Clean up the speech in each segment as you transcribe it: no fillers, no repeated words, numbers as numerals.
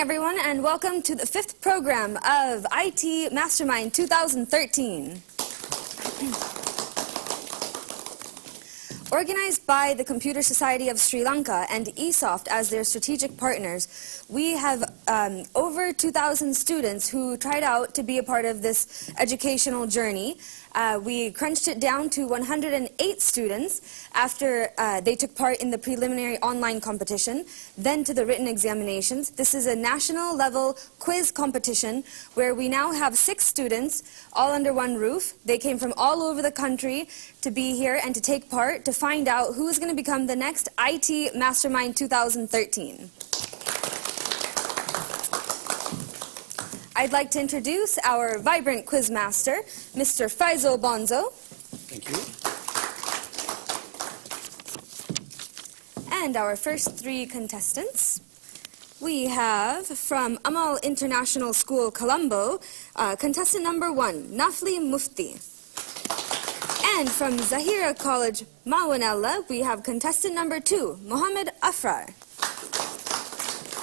morning, everyone, and welcome to the 5th program of IT Mastermind 2013. Organized by the Computer Society of Sri Lanka and ESOFT as their strategic partners, we have over 2,000 students who tried out to be a part of this educational journey. We crunched it down to 108 students after they took part in the preliminary online competition, then to the written examinations. This is a national level quiz competition where we now have 6 students all under one roof. They came from all over the country to be here and to take part to find out who is going to become the next IT Mastermind 2013. I'd like to introduce our vibrant quiz master, Mr. Faisal Bonzo. Thank you. And our first 3 contestants. We have from Amal International School, Colombo, contestant number 1, Nafli Mufti. And from Zahira College, Mawanella, we have contestant number 2, Mohammed Afrar.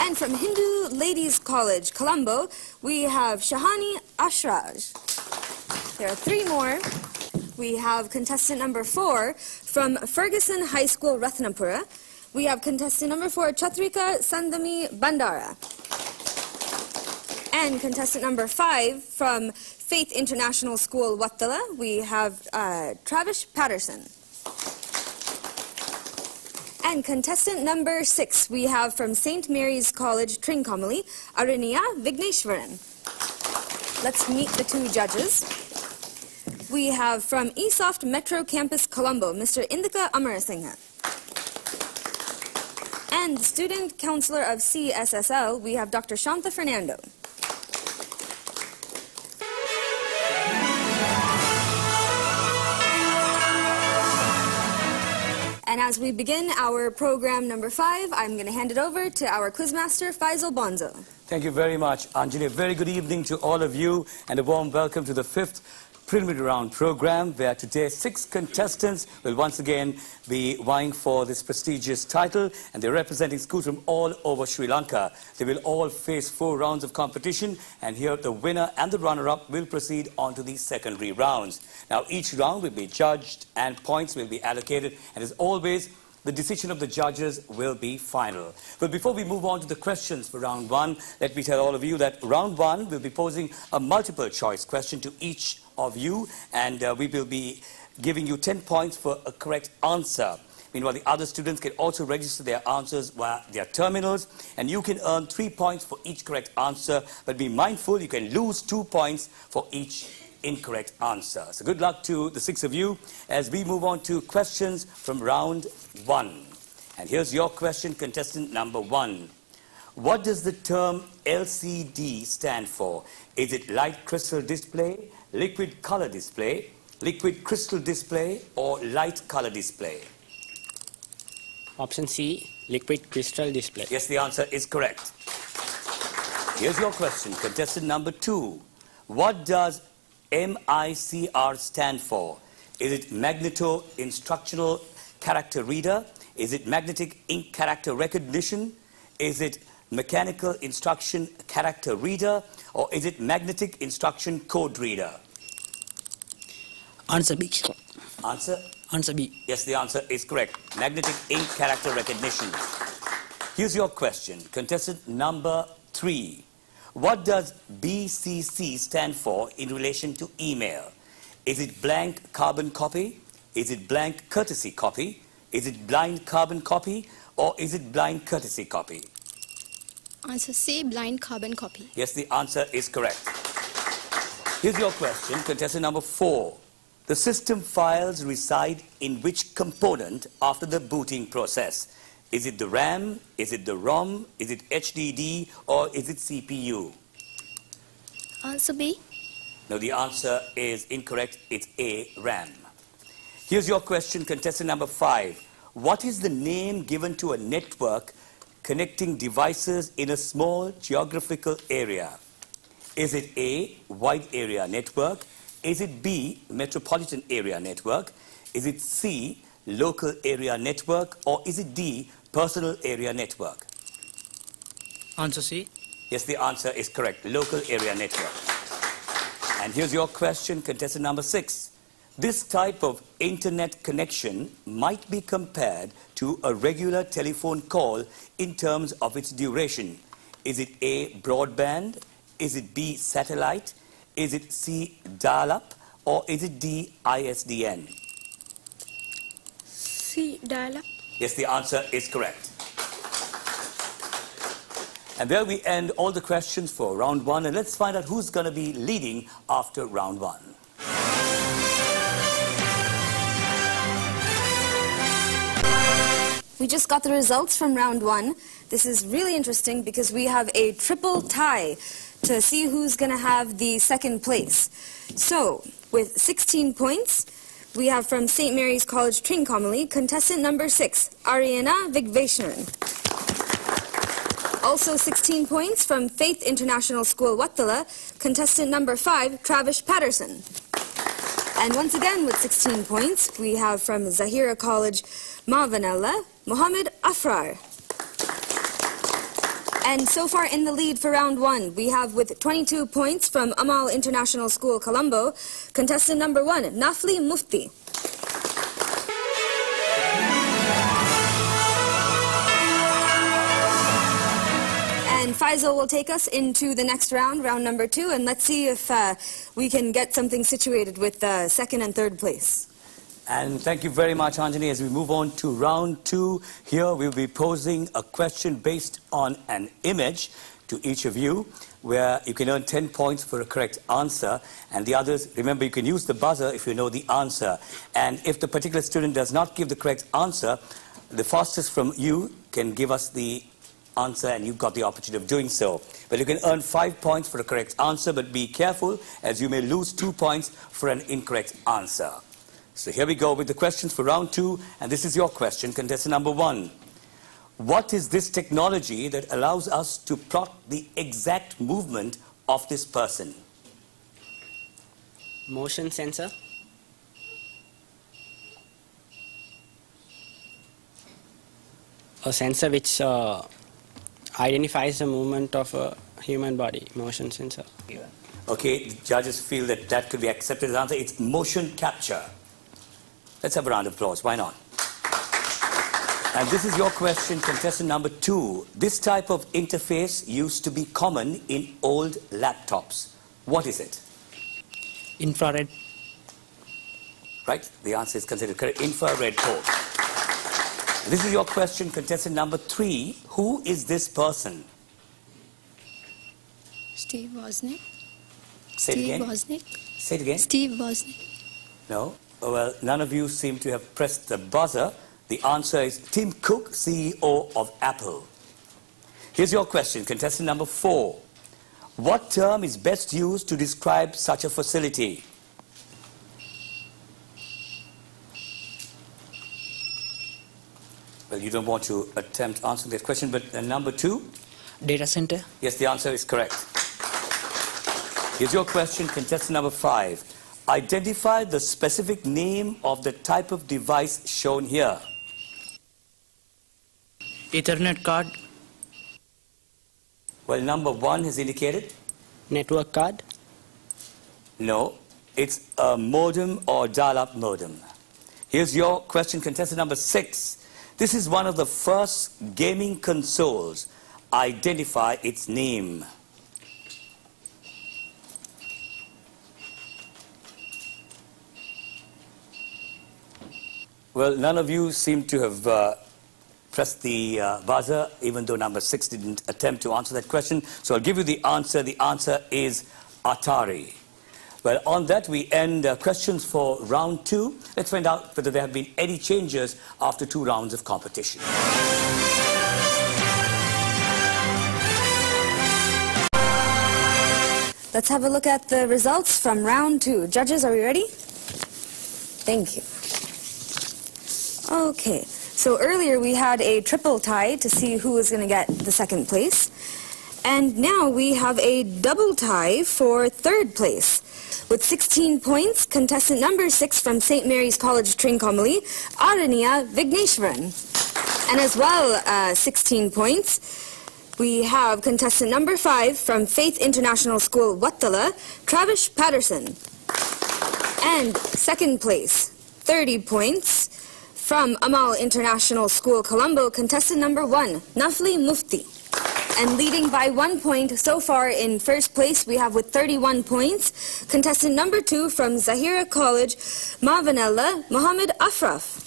And from Hindu Ladies College, Colombo, we have Shahani Ashraj. There are 3 more. We have contestant number 4 from Ferguson High School, Ratnapura. We have contestant number 4, Chatrika Sandami Bandara. And contestant number 5 from Faith International School, Wattala, we have Travis Patterson. And contestant number 6, we have from St. Mary's College, Trincomalee, Arinya Vigneshwaran. Let's meet the 2 judges. We have from ESOFT Metro Campus, Colombo, Mr. Indika Amarasinghe. And student counselor of CSSL, we have Dr. Shanta Fernando. And as we begin our program number 5, I'm going to hand it over to our quizmaster, Faisal Bonzo. Thank you very much, Anjali. A very good evening to all of you, and a warm welcome to the 5th preliminary round program, where today 6 contestants will once again be vying for this prestigious title, and they're representing schools from all over Sri Lanka. They will all face 4 rounds of competition, and here the winner and the runner-up will proceed on to the secondary rounds. Now, each round will be judged, and points will be allocated, and as always, the decision of the judges will be final. But before we move on to the questions for round 1, let me tell all of you that round 1 will be posing a multiple choice question to each of you, and we will be giving you 10 points for a correct answer. Meanwhile, the other students can also register their answers via their terminals, and you can earn 3 points for each correct answer, but be mindful you can lose 2 points for each incorrect answer. So good luck to the 6 of you as we move on to questions from round 1. And here's your question, contestant number 1. What does the term LCD stand for? Is it light crystal display, liquid color display, liquid crystal display, or light color display? Option C, liquid crystal display. Yes, the answer is correct. Here's your question, contestant number 2. What does MICR stand for? Is it Magneto Instructional Character Reader? Is it Magnetic Ink Character Recognition? Is it Mechanical Instruction Character Reader? Or is it Magnetic Instruction Code Reader? Answer B. Answer B. Yes, the answer is correct. Magnetic Ink Character Recognition. Here's your question, contestant number 3. What does BCC stand for in relation to email? Is it blank carbon copy? Is it blank courtesy copy? Is it blind carbon copy? Or is it blind courtesy copy? Answer C, blind carbon copy. Yes, the answer is correct. Here's your question, contestant number 4. The system files reside in which component after the booting process? Is it the RAM? Is it the ROM? Is it HDD? Or is it CPU? Answer B. No, the answer is incorrect. It's A, RAM. Here's your question, contestant number 5. What is the name given to a network connecting devices in a small geographical area? Is it A, wide area network? Is it B, metropolitan area network? Is it C, local area network? Or is it D, personal area network? Answer C. Yes, the answer is correct. Local area network. And here's your question, contestant number 6. This type of internet connection might be compared to a regular telephone call in terms of its duration. Is it A, broadband? Is it B, satellite? Is it C, dial-up? Or is it D, ISDN? C. Dial-up. Yes, the answer is correct. And there we end all the questions for round 1. And let's find out who's going to be leading after round 1. We just got the results from round 1. This is really interesting because we have a triple tie to see who's going to have the second place. So, with 16 points, we have from St. Mary's College, Trincomalee, contestant number 6, Ariana Vigveshwaran. Also 16 points from Faith International School, Wattala, contestant number 5, Travis Patterson. And once again, with 16 points, we have from Zahira College, Mavanella, Mohammed Afrar. And so far in the lead for round 1, we have with 22 points from Amal International School, Colombo, contestant number 1, Nafli Mufti. And Faisal will take us into the next round, round number 2, and let's see if we can get something situated with second and third place. And thank you very much, Anjani. As we move on to round 2, here we'll be posing a question based on an image to each of you, where you can earn 10 points for a correct answer. And the others, remember, you can use the buzzer if you know the answer. And if the particular student does not give the correct answer, the fastest from you can give us the answer, and you've got the opportunity of doing so. But you can earn 5 points for a correct answer, but be careful, as you may lose 2 points for an incorrect answer. So here we go with the questions for round 2, and this is your question, contestant number 1. What is this technology that allows us to plot the exact movement of this person? Motion sensor. A sensor which identifies the movement of a human body. Motion sensor. Okay, the judges feel that that could be accepted as answer. It's motion capture. Let's have a round of applause. Why not? And this is your question, contestant number 2. This type of interface used to be common in old laptops. What is it? Infrared. Right? The answer is considered correct. Infrared port. This is your question, contestant number 3. Who is this person? Steve Wozniak. Say it again. Wozniak. Say it again. Steve Wozniak. No? Oh, well, none of you seem to have pressed the buzzer. The answer is Tim Cook, CEO of Apple. Here's your question, contestant number 4. What term is best used to describe such a facility? Well, you don't want to attempt answering that question, but number 2? Data center. Yes, the answer is correct. Here's your question, contestant number 5. Identify the specific name of the type of device shown here. Ethernet card. Well, number 1 has indicated. Network card. No, it's a modem or dial-up modem. Here's your question, contestant number 6. This is one of the first gaming consoles. Identify its name. Well, none of you seem to have pressed the buzzer, even though number 6 didn't attempt to answer that question. So I'll give you the answer. The answer is Atari. Well, on that, we end questions for round 2. Let's find out whether there have been any changes after 2 rounds of competition. Let's have a look at the results from round 2. Judges, are we ready? Thank you. Okay, so earlier we had a triple tie to see who was going to get the second place. And now we have a double tie for third place. With 16 points, contestant number 6 from St. Mary's College, Trincomalee, Aranya Vigveshwaran. And as well, 16 points, We have contestant number 5 from Faith International School, Wattala, Travis Patterson. And second place, 30 points, from Amal International School, Colombo, contestant number 1, Nafli Mufti. And leading by 1 point so far in first place, we have with 31 points, contestant number 2 from Zahira College, Mavanella, Mohammed Afraf.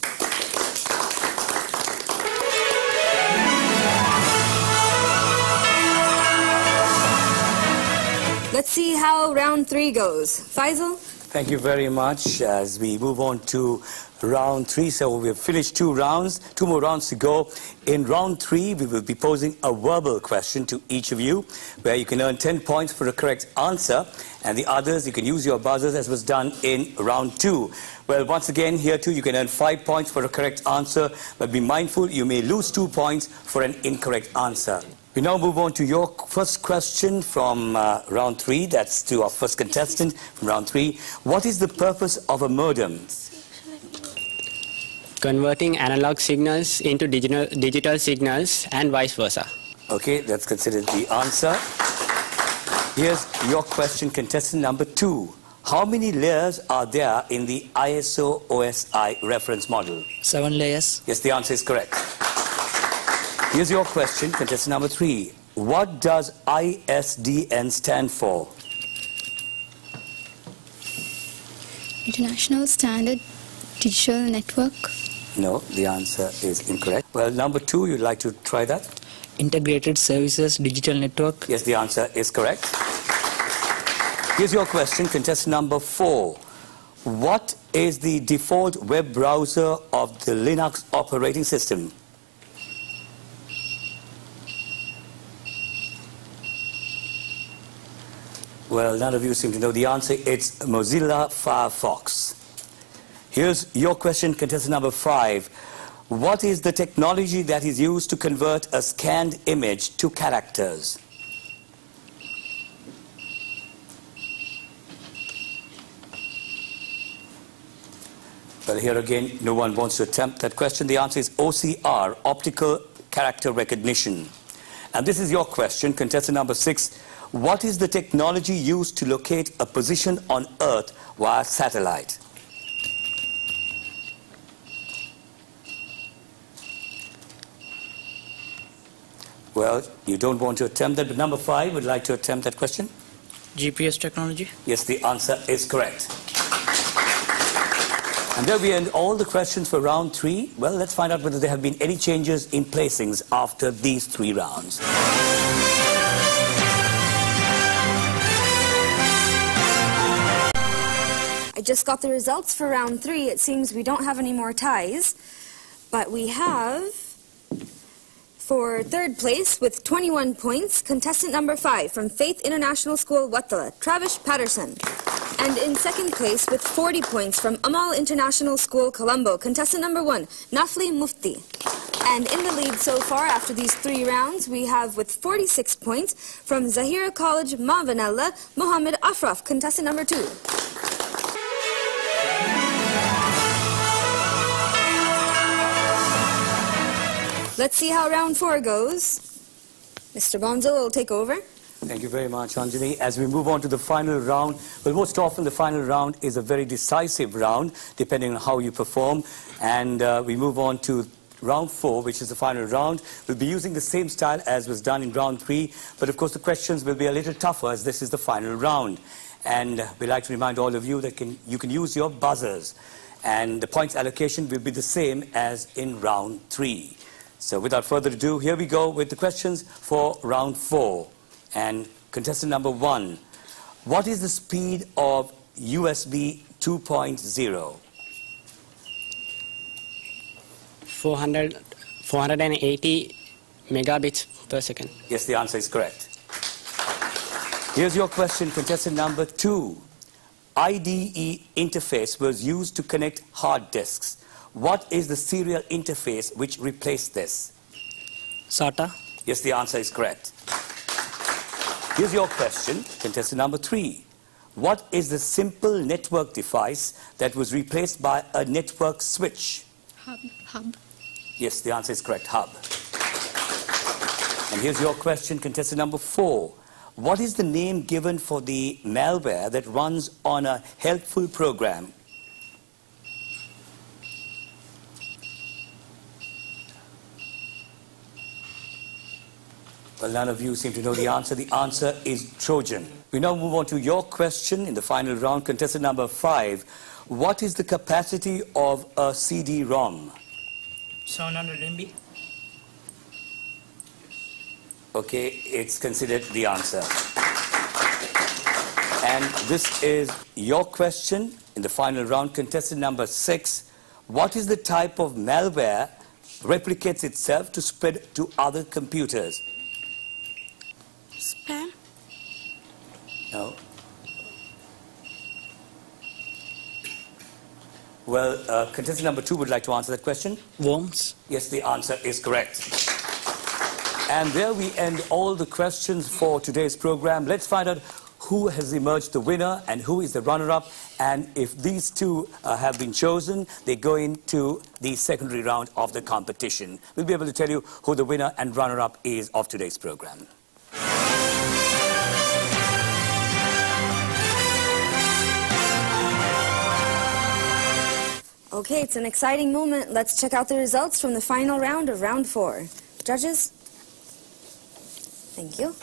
Let's see how round 3 goes. Faisal? Thank you very much. As we move on to round 3, so we've finished 2 rounds, 2 more rounds to go. In round 3, we will be posing a verbal question to each of you, where you can earn 10 points for a correct answer, and the others, you can use your buzzers as was done in round 2. Well, once again, here too, you can earn 5 points for a correct answer, but be mindful, you may lose 2 points for an incorrect answer. We now move on to your first question from round 3. That's to our first contestant from round 3. What is the purpose of a modem? Converting analog signals into digital signals and vice versa. Okay, that's considered the answer. Here's your question, contestant number 2. How many layers are there in the ISO OSI reference model? 7 layers. Yes, the answer is correct. Here's your question, contestant number 3. What does ISDN stand for? International Standard Digital Network. No, the answer is incorrect. Well, number 2, you'd like to try that? Integrated Services Digital Network. Yes, the answer is correct. Here's your question, contestant number 4. What is the default web browser of the Linux operating system? Well, none of you seem to know the answer. It's Mozilla Firefox. Here's your question, contestant number 5. What is the technology that is used to convert a scanned image to characters? Well, here again, no one wants to attempt that question. The answer is OCR, Optical Character Recognition. And this is your question, contestant number 6. What is the technology used to locate a position on Earth via satellite? Well, you don't want to attempt that, but number 5 would like to attempt that question? GPS technology. Yes, the answer is correct. And there we end all the questions for round 3. Well, let's find out whether there have been any changes in placings after these 3 rounds. I just got the results for round 3. It seems we don't have any more ties, but we have, for third place with 21 points, contestant number 5 from Faith International School, Wattala, Travis Patterson. And in second place with 40 points from Amal International School, Colombo, contestant number 1, Nafli Mufti. And in the lead so far after these 3 rounds, we have with 46 points from Zahira College, Mavanella, Mohammed Afraf, contestant number 2. Let's see how round 4 goes. Mr. Bonzo will take over. Thank you very much, Anjali. As we move on to the final round, well, most often the final round is a very decisive round, depending on how you perform. And we move on to round 4, which is the final round. We'll be using the same style as was done in round 3, but of course the questions will be a little tougher as this is the final round. And we'd like to remind all of you that you can use your buzzers. And the points allocation will be the same as in round 3. So without further ado, here we go with the questions for round 4. And contestant number 1, what is the speed of USB 2.0? 480 megabits per second. Yes, the answer is correct. Here's your question, contestant number 2. IDE interface was used to connect hard disks. What is the serial interface which replaced this? SATA. Yes, the answer is correct. Here's your question, contestant number 3. What is the simple network device that was replaced by a network switch? Hub. Yes, the answer is correct, hub. And here's your question, contestant number 4. What is the name given for the malware that runs on a helpful program? Well, none of you seem to know the answer. The answer is Trojan. We now move on to your question in the final round. Contestant number 5. What is the capacity of a CD-ROM? 700 MB. Okay, it's considered the answer. And this is your question in the final round. Contestant number 6. What is the type of malware replicates itself to spread to other computers? Spam? No. Well, contestant number 2 would like to answer that question. Worms. Yes, the answer is correct. And there we end all the questions for today's program. Let's find out who has emerged the winner and who is the runner-up. And if these two have been chosen, they go into the secondary round of the competition. We'll be able to tell you who the winner and runner-up is of today's program. Okay, it's an exciting moment. Let's check out the results from the final round of round 4. Judges? Thank you.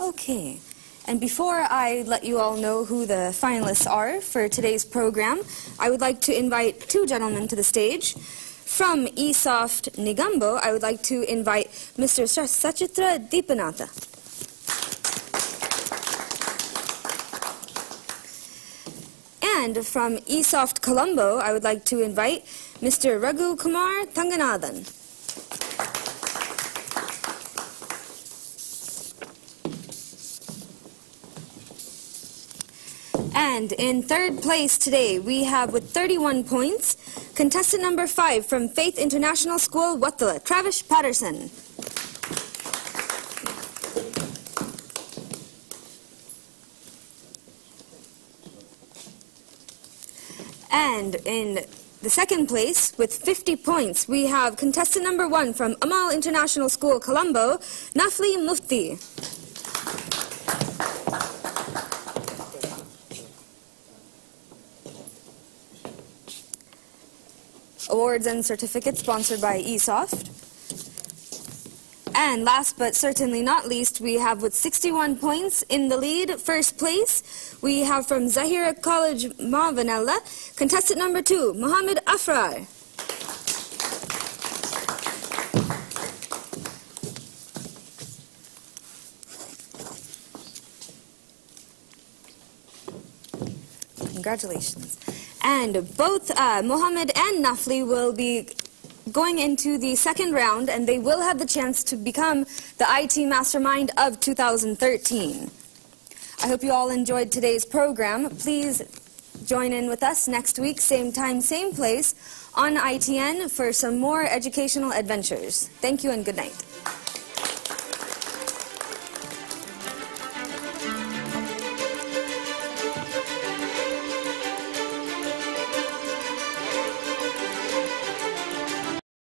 Okay, and before I let you all know who the finalists are for today's program, I would like to invite 2 gentlemen to the stage. From eSoft Nigambo, I would like to invite Mr. Sachitra Deepanatha. And from eSoft Colombo, I would like to invite Mr. Raghu Kumar Tanganathan. And in 3rd place today, we have with 31 points, contestant number 5 from Faith International School, Wattala, Travis Patterson. And in the 2nd place, with 50 points, we have contestant number 1 from Amal International School, Colombo, Nafli Mufti. Awards and certificates sponsored by eSoft. And last but certainly not least, we have with 61 points in the lead, 1st place, we have from Zahira College, Mavanella, contestant number 2, Mohammed Afrar. Congratulations. And both Mohammed and Nafli will be going into the 2nd round, and they will have the chance to become the IT Mastermind of 2013. I hope you all enjoyed today's program. Please join in with us next week, same time, same place, on ITN for some more educational adventures. Thank you and good night.